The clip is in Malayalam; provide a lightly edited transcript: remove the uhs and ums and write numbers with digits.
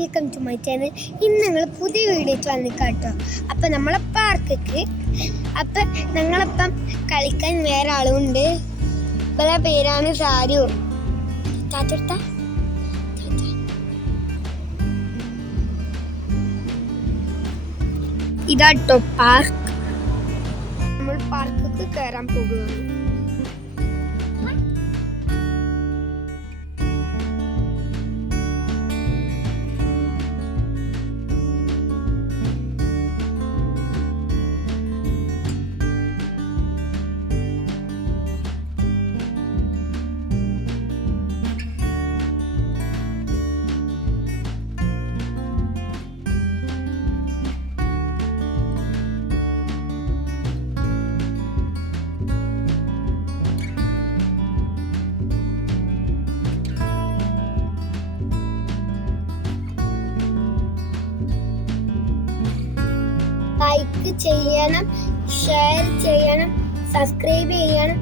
Welcome to my channel. ഇന്ന് ഞങ്ങൾ പുതിയ വീഡിയോ വന്നിക്കാട്ടോ. അപ്പം നമ്മളെ പാർക്കിക്ക് ഞങ്ങളപ്പം കളിക്കാൻ വേറെ ആളുണ്ട്. ഇവരുടെ പേരാണ് സാരു. ചാച്ചെടുത്ത ഇതാട്ടോ പാർക്ക്. നമ്മൾ പാർക്കിക്ക് കയറാൻ പോകുകയാണ്. ലൈക്ക് ചെയ്യണം, ഷെയർ ചെയ്യണം, സബ്സ്ക്രൈബ് ചെയ്യണം.